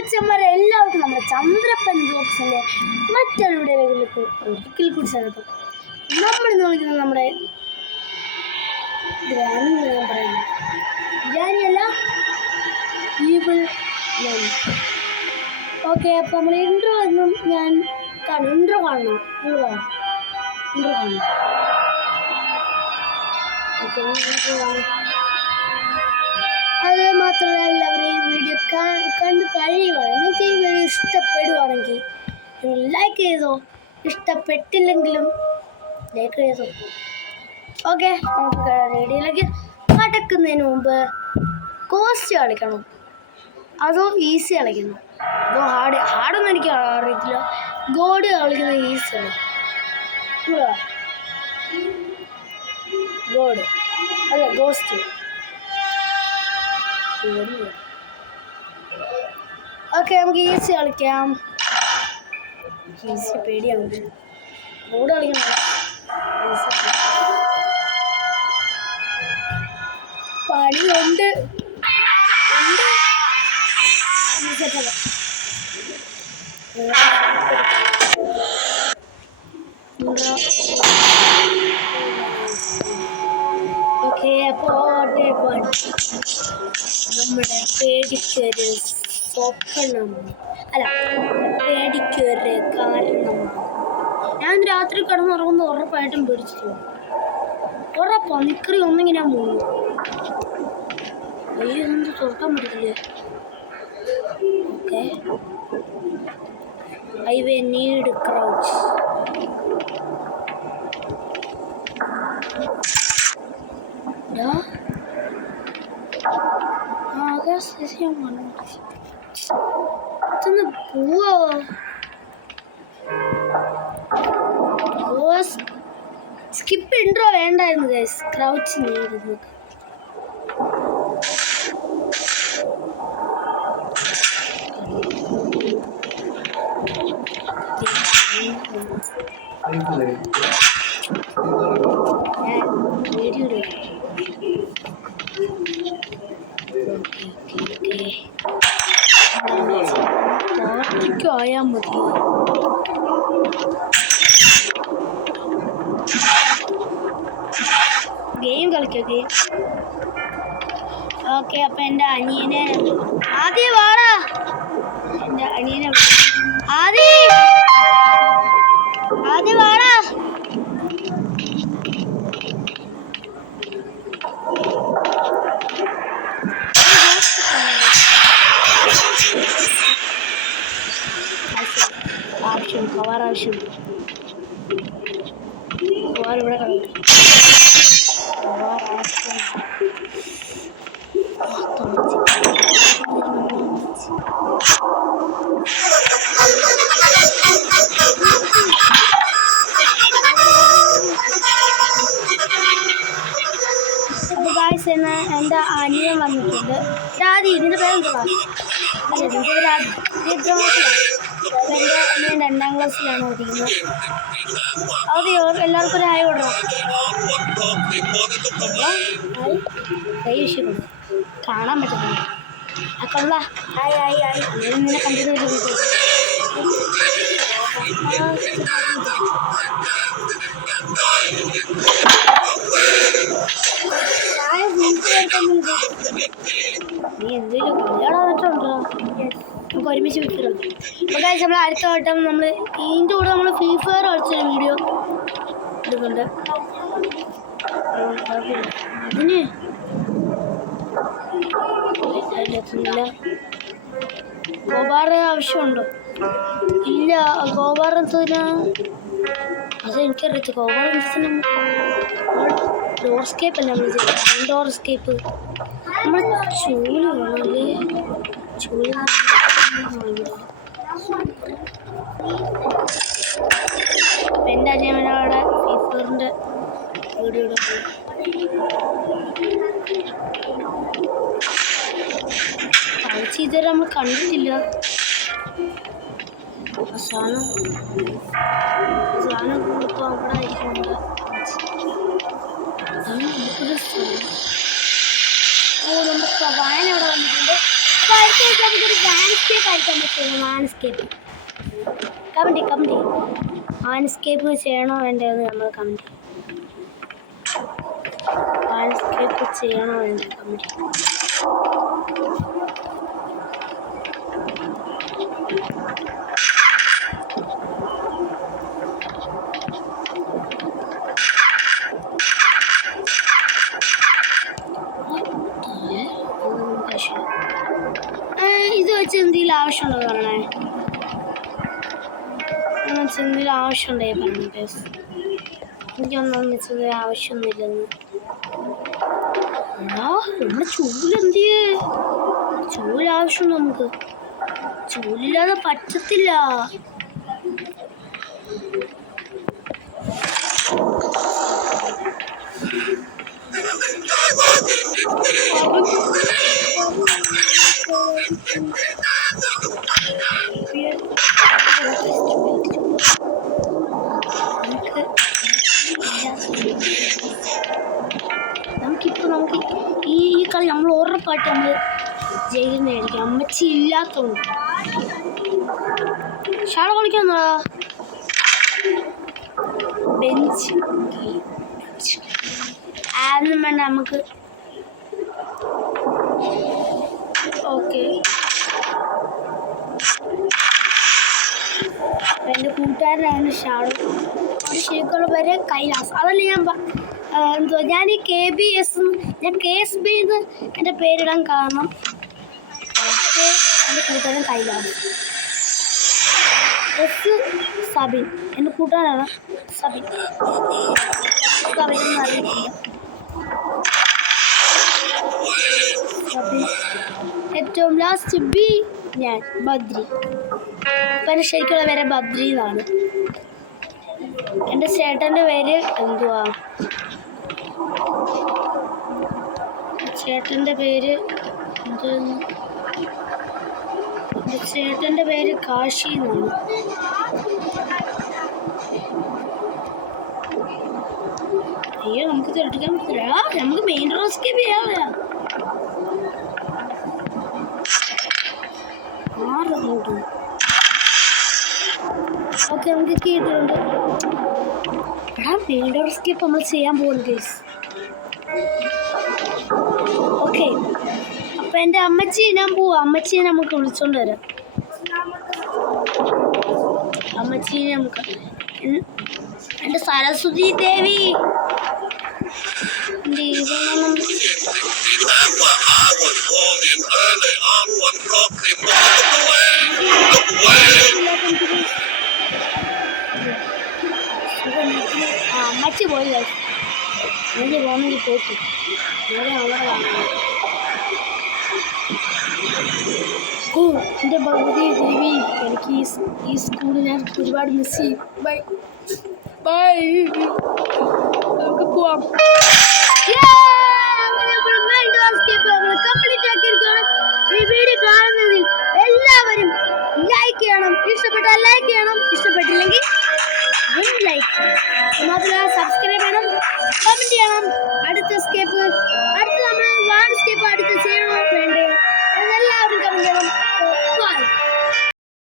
കൊച്ചന്മാരെ എല്ലാവർക്കും നമ്മുടെ ചന്ദ്രപ്പൻ ബോക്സിൻ്റെ മറ്റൊരു വീഡിയോയിലേക്ക് ഒരിക്കൽ കൂടി സ്വാഗതം. നമ്മൾ നോക്കുന്നത് നമ്മുടെ ഗ്രാനി ഞാൻ പറയുന്നു, ഗ്രാനിയല്ല ഈവിൾ നൻ. ഓക്കെ, അപ്പോൾ നമ്മൾ ഇൻട്രോ ഒന്നും ഞാൻ ഇൻട്രോ കാണണം, ഇൻട്രോ കാണണം. അത് മാത്രമല്ല, എല്ലാവരെയും വീഡിയോ കണ്ട് കഴിയുവാണ്. നിങ്ങൾക്ക് ഈ വീഡിയോ ഇഷ്ടപ്പെടുവാണെങ്കിൽ നിങ്ങൾ ലൈക്ക് ചെയ്തോ, ഇഷ്ടപ്പെട്ടില്ലെങ്കിലും ലൈക്ക് ചെയ്തോ. ഓക്കെ, നമുക്ക് വീഡിയോയിലേക്ക് കടക്കുന്നതിന് മുമ്പ് കോസ്റ്റ് കളിക്കണം, അതോ ഈസി കളിക്കണം, അതോ ഹാർഡൊന്നും എനിക്ക് അറിയത്തില്ല. ഗോഡ് കളിക്കുന്നത് ഈസിയാണ്. ഗോഡ് അല്ല, ഗോസ്റ്റ്. ഓക്കെ, നമുക്ക് ഈസി കളിക്കാം. ഈസി പേടിയാവുണ്ട്. ഗോഡ് കളിക്കണം. പണിയുണ്ട്. ഓക്കെ, അപ്പോൾ നമ്മുടെ പേടിക്കൊരു സ്വപ്നം അല്ല, പേടിക്കൊരു കാരണമാണ്. ഞാൻ രാത്രി കിടന്നുറങ്ങുമ്പോൾ ഉറപ്പായിട്ടും പേടിച്ചില്ല. ഉറപ്പാണ്, നിക്കറി ഒന്നിങ്ങനെ മൂന്ന്. അയ്യോ, എന്ത് തുറക്കാൻ പറ്റില്ലേ? Okay, I way need crouch. ഇതൊന്ന് പോവോ? സ്കിപ്പ് ഇൻട്രോ വേണ്ടായിരുന്നു ഗൈസ്. Crouch need. ആയാൽ മതി. ഗെയിം കളിക്കോ? ഗെയിം. ഓക്കെ, അപ്പം എൻ്റെ അനിയനെ ആദ്യം വാടാ. എൻ്റെ അനിയനെ ആദ്യം വാടാ. ആവശ്യം കവർ ആവശ്യം. കവർ ഇവിടെ കളിക്കും. അപ്പോൾ ഗായ്സ്, എന്ന് എൻ്റെ അനിയൻ വന്നിട്ടുണ്ട്. രാജി, ഇതിൻ്റെ പേരെന്താ? എൻ്റെ അനിയൻ 2ാം ക്ലാസ്സിലാണ് പഠിക്കുന്നത്. അത് എല്ലാവർക്കും ഒരു ഹായ് കൊടുക്കണം. കൈ വിഷയപ്പെടും, കാണാൻ പറ്റുന്നു. ആ കൊള്ള ഹായ് ഹായ് ഹായ്. നിന്നെ കണ്ടിട്ട് വരും. നീ എന്തെങ്കിലും കല്യാണം വെച്ചിട്ടുണ്ടോ? നമുക്ക് ഒരുമിച്ച് വിൽക്കണം. അപ്പോൾ ഗൈസ്, നമ്മൾ അടുത്ത വട്ടം നമ്മൾ ഇതിൻ്റെ കൂടെ നമ്മൾ ഫ്രീ ഫയർ കളിച്ചൊരു വീഡിയോ ഇടുന്നുണ്ട്. അതിന് ഗോബാർ ആവശ്യമുണ്ടോ? ഇല്ല, ഗോബാർ എന്തതിനാ? അത് എനിക്കറിയത്തില്ല. ഗോബാർ എന്തതിനും ഡോർ സ്കേപ്പ് അല്ല നമ്മൾ ഡോർ സ്കേപ്പ്. നമ്മൾ ചൂല് വേണമല്ലേ? ചൂല് എൻ്റെ അനിയനോടെ ഫീഫറിൻ്റെ വീഡിയോ കളിച്ച് ഇതുവരെ നമ്മൾ കണ്ടിട്ടില്ല. സാധനം ഇപ്പോൾ അവിടെ ആയിരിക്കുന്നുണ്ട്. നമുക്കൊരു നമ്മുടെ വായന അവിടെ വന്നിട്ടുണ്ട്. അപ്പോൾ അടുത്ത നമുക്കൊരു ലാൻഡ്സ്കേപ്പ് ആയിരിക്കാൻ പറ്റുമോ? ലാൻഡ്സ്കേപ്പ് കമൻറ്റ് ലാൻഡ്സ്കേപ്പ് ചെയ്യണോ വേണ്ടതെന്ന് നമ്മൾ കമൻറ്റ് ലാൻഡ്സ്കേപ്പ് ചെയ്യണോ വേണ്ട കമൻറ്റ്. ഇത് വെച്ച് എന്തെങ്കിലും ആവശ്യമുണ്ടോ പറയണേ? എന്തെങ്കിലും ആവശ്യമുണ്ടായി പറഞ്ഞു ഗൈസ്. എനിക്കൊന്നും വെച്ചത് ആവശ്യമൊന്നുമില്ലെന്ന്. നമ്മുടെ ചൂലെന്ത് ചൂലാവശ്യമുണ്ട് നമുക്ക്. ചൂലില്ലാതെ പറ്റത്തില്ല. നമുക്ക് ഈ കളി നമ്മൾ ഉറപ്പായിട്ട് നമ്മൾ ജയിക്കുന്നതായിരിക്കും. അമ്മച്ചി ഇല്ലാത്തതുകൊണ്ട്. ഷാള കളിക്കാന്നാ ബെഞ്ച് ആദ്യം വേണ്ട നമുക്ക്. ഓക്കെ, എൻ്റെ കൂട്ടുകാരനാണ് ഷാളു. അവിടെ ശരിക്കുള്ള പേര് കൈലാസ്. അതല്ല എന്തുവാ ഞാൻ ഈ KBS ഞാൻ KSB എൻ്റെ പേരിടാൻ കാരണം എൻ്റെ കൂട്ടുകാരൻ കൈലാസ്. സബിൻ എൻ്റെ കൂട്ടുകാരാണ്. സബിൻ സബിൻ അറിയില്ല. സബിൻ ഏറ്റവും ലാസ്റ്റ് ബി ഞാൻ ബദ്രി. അപ്പം എൻ്റെ ശരിക്കുള്ള പേര് ബദ്രി എന്നാണ്. എൻ്റെ ചേട്ടൻ്റെ പേര് എന്തുവാ? ചേട്ടൻ്റെ പേര് എൻ്റെ ചേട്ടൻ്റെ പേര് കാശി എന്നാണ്. അയ്യോ നമുക്ക് തെരട്ടിക്കാൻ പറ്റില്ല. നമുക്ക് മെയിൻ റോസ്കേപ്പ് ചെയ്യാമല്ല. 6 റൗണ്ട്. ഓക്കെ, നമുക്ക് കേട്ടിട്ടുണ്ട്. മെയിൻ റോസ്കേപ്പ് നമ്മൾ ചെയ്യാൻ പോകുന്നു ഗൈസ്. ഓക്കെ, അപ്പം എൻ്റെ അമ്മച്ചി ഞാൻ പോവാം. അമ്മച്ചിയെ നമുക്ക് വിളിച്ചോണ്ട് വരാം. അമ്മച്ചിയെ നമുക്ക് എൻ്റെ സരസ്വതി ദേവി അമ്മച്ചി പോയി. എനിക്ക് പോകണമെങ്കിൽ പോയിട്ട് എൻ്റെ ഭഗവതി ദേവി, എനിക്ക് ഈ സ്കൂളിൽ ഞാൻ ഒരുപാട് മിസ് ചെയ്യും. ബൈ ബൈ, നമുക്ക് പോവാം.